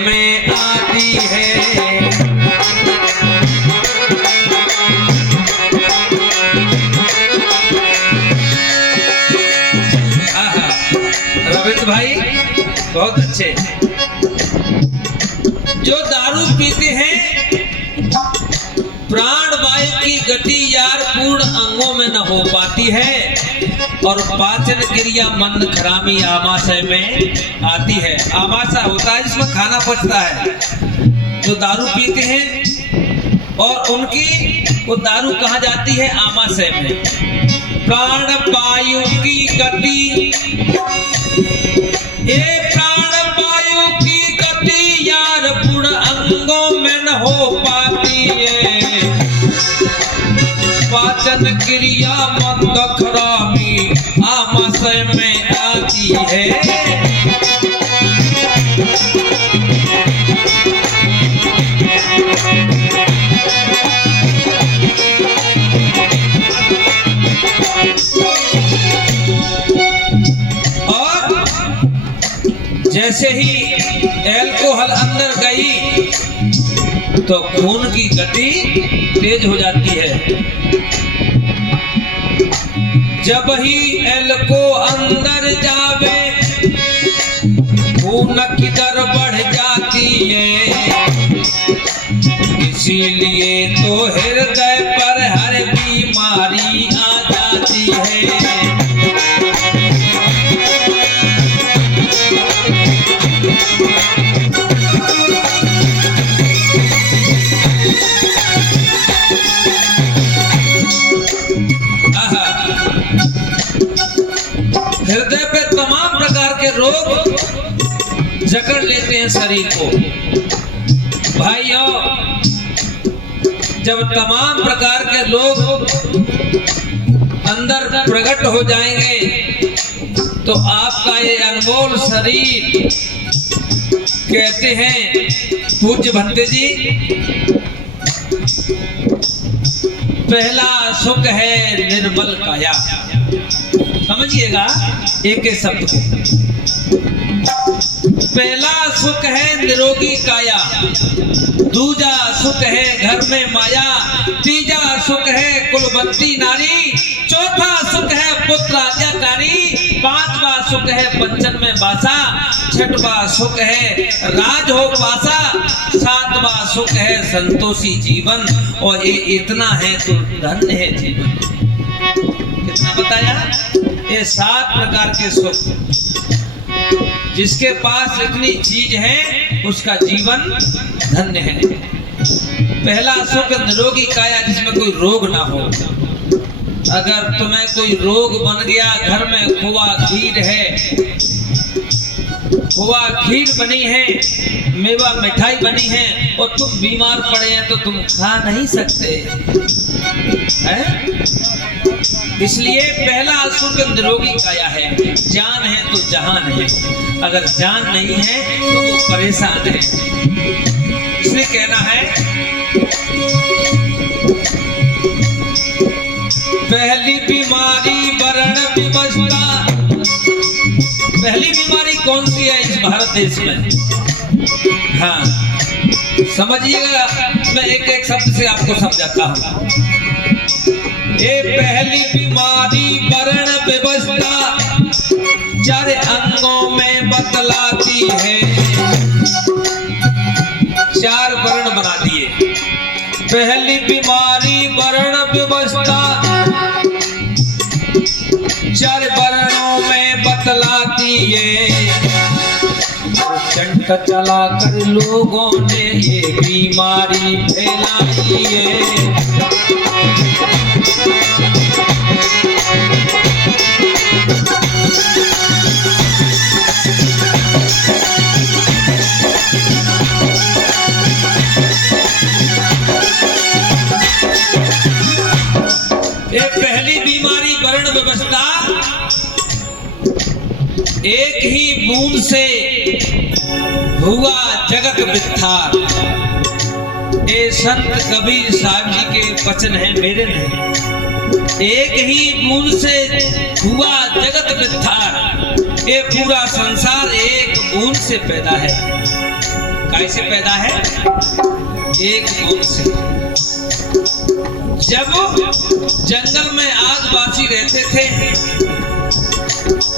में आती है। रविंद्र भाई बहुत अच्छे। जो दारू पीते हैं प्राणवायु की गति यार पूर्ण अंगों में न हो पाती है और पाचन क्रिया मंद खरामी आमाशय में आती है। आमाशय होता है जिसमें खाना पचता है। जो दारू पीते हैं और उनकी वो दारू कहाँ जाती है? आमाशय में। प्राण वायु की गति, ये प्राण वायु की गति यार पूर्ण अंगों में न हो पाती है। पाचन क्रिया मंद खरामी आमाशय में आती है। और जैसे ही एल्कोहल अंदर गई तो खून की गति तेज हो जाती है। जब ही एल्को अंदर जावे खून की दर बढ़ जाती है। इसीलिए तो हृदय पर हर बीमारी आ जाती है। हृदय पे तमाम प्रकार के रोग जकड़ लेते हैं शरीर को। भाइयों, जब तमाम प्रकार के लोग अंदर प्रकट हो जाएंगे तो आपका ये अनमोल शरीर, कहते हैं पूज्य भंते जी, पहला सुख है निर्मल काया। समझिएगा एक एक शब्द को। पहला सुख है निरोगी काया, दूजा सुख है घर में माया, तीजा सुख है कुलवंती नारी, चौथा सुख है पुत्र आज्ञाकारी, पांचवा सुख है पंचन में बासा, छठवा सुख है राज हो पासा, सातवा सुख है संतोषी जीवन, और ये इतना है तो धन्य है जीवन। कितना बताया? ये 7 प्रकार के सुख। जिसके पास इतनी चीज है उसका जीवन धन्य है। पहला सुख निरोगी काया, जिसमें कोई रोग ना हो। अगर तुम्हें कोई रोग बन गया, घर में खोआ खीर है, खोआ खीर बनी है, मेवा मिठाई बनी है और तुम बीमार पड़े हैं तो तुम खा नहीं सकते हैं? इसलिए पहला सुख निरोगी काया है। जान है तो जहान है, अगर जान नहीं है तो वो परेशान है। इसलिए कहना है पहली बीमारी वर्ण विवशता। पहली बीमारी कौन सी है इस भारत देश में? हाँ, समझिएगा, मैं एक एक शब्द से आपको समझाता हूँ। ये पहली बीमारी वर्ण विवशता 4 अंगों में बतलाती है। 4 वर्ण बना दिए। पहली बीमारी वर्ण विवशता 4 वर्णों में बतलाती है। चंट चला कर लोगों ने ये बीमारी फैलाई है। ये पहली बीमारी वर्ण व्यवस्था, एक ही बूंद से हुआ जगत विस्तार। ये संत कबीर साहब जी के वचन है, मेरे नहीं। एक ही बूंद से हुआ जगत विस्तार। ये पूरा संसार एक बूंद से पैदा है। कैसे पैदा है? एक बूंद से। जब जंगल में आदिवासी रहते थे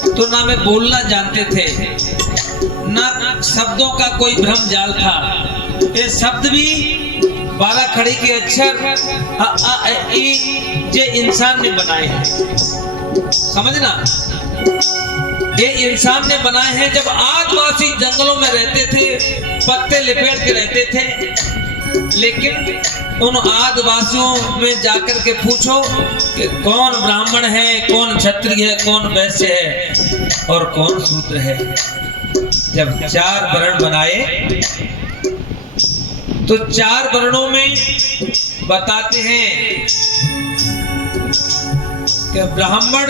तो ना वे बोलना जानते थे, ना शब्दों का कोई भ्रम जाल था। ये शब्द भी 12 खड़ी के अक्षर अ आ ए ई जे इंसान ने बनाए हैं, समझना, ये इंसान ने बनाए हैं। जब आदिवासी जंगलों में रहते थे, पत्ते लिपेट के रहते थे, लेकिन उन आदिवासियों में जाकर के पूछो कि कौन ब्राह्मण है, कौन क्षत्रिय है, कौन वैश्य है और कौन शूद्र है। जब 4 वर्ण बनाए तो 4 वर्णों में बताते हैं कि ब्राह्मण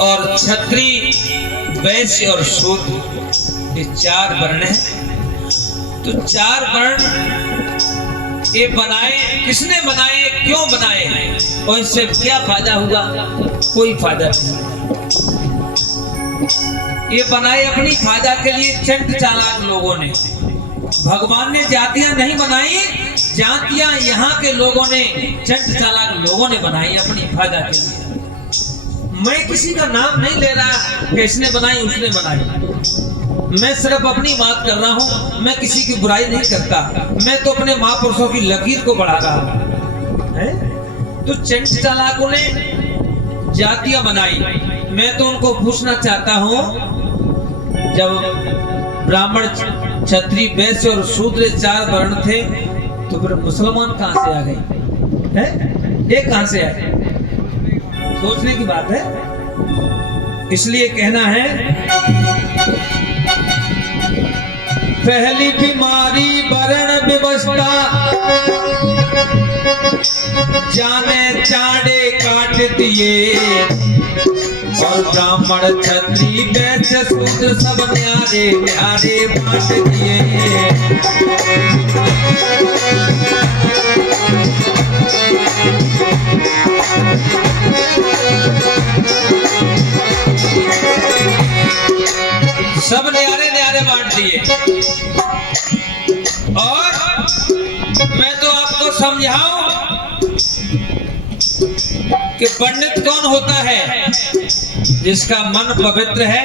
और क्षत्रिय, वैश्य और शूद्र, ये 4 वर्ण हैं। तो 4 वर्ण ये बनाए, किसने बनाए, क्यों बनाए और इससे क्या फायदा हुआ? कोई फायदा नहीं। ये बनाए अपनी फायदा के लिए चंट चालाक लोगों ने। भगवान ने जातियां नहीं बनाई, जातियां यहाँ के लोगों ने, चंट चालाक लोगों ने बनाई अपनी फायदा के लिए। मैं किसी का नाम नहीं ले रहा कि इसने बनाई उसने बनाई, मैं सिर्फ अपनी बात कर रहा हूँ। मैं किसी की बुराई नहीं करता, मैं तो अपने महापुरुषों की लकीर को बढ़ा रहा हूँ। तो चंट चालाकों ने जातियां बनाई। मैं तो उनको पूछना चाहता हूँ, जब ब्राह्मण, क्षत्रिय, वैश्य और शूद्र 4 वर्ण थे तो फिर मुसलमान कहां से आ गए? ये कहां से आए? सोचने की बात है। इसलिए कहना है, पहली बीमारी वर्ण व्यवस्था, जाने चाड़े काट दिए, और ब्राह्मण, क्षत्रिय, वैश्य, शूद्र सब न्यारे न्यारे बांट दिए। सब न्यारे न्यारे बांट दिए। और मैं तो आपको समझाऊं कि पंडित कौन होता है? जिसका मन पवित्र है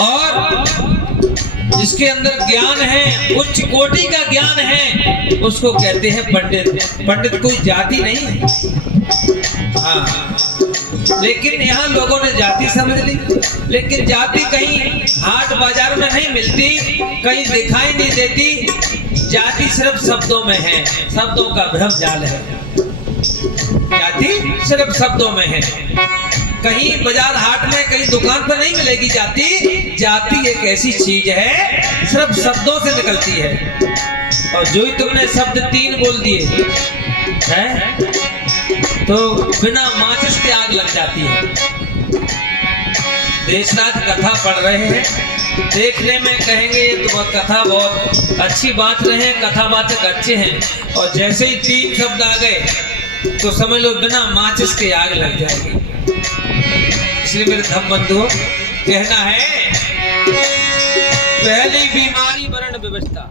और जिसके अंदर ज्ञान है, उच्च कोटि का ज्ञान है, उसको कहते हैं पंडित। पंडित कोई जाति नहीं है। हाँ, लेकिन यहाँ लोगों ने जाति समझ ली। लेकिन जाति कहीं हाट बाजार में नहीं मिलती, कहीं दिखाई नहीं देती। जाति सिर्फ शब्दों में है, शब्दों का भ्रम जाल है। जाति सिर्फ शब्दों में है, कहीं बाजार हाट में, कहीं दुकान पर नहीं मिलेगी जाति। जाति एक ऐसी चीज है सिर्फ शब्दों से निकलती है। और जो ही तुमने शब्द 3 बोल दिए हैं तो बिना माचिस के आग लग जाती है। देशराज कथा पढ़ रहे हैं, देखने में कहेंगे ये तो कथा बहुत अच्छी बात रहे, कथावाचक अच्छे हैं, और जैसे ही 3 शब्द आ गए तो समझ लो बिना माचिस के आग लग जाएगी। इसलिए मेरे धर्म बंधुओं, कहना है, पहली बीमारी वर्ण व्यवस्था।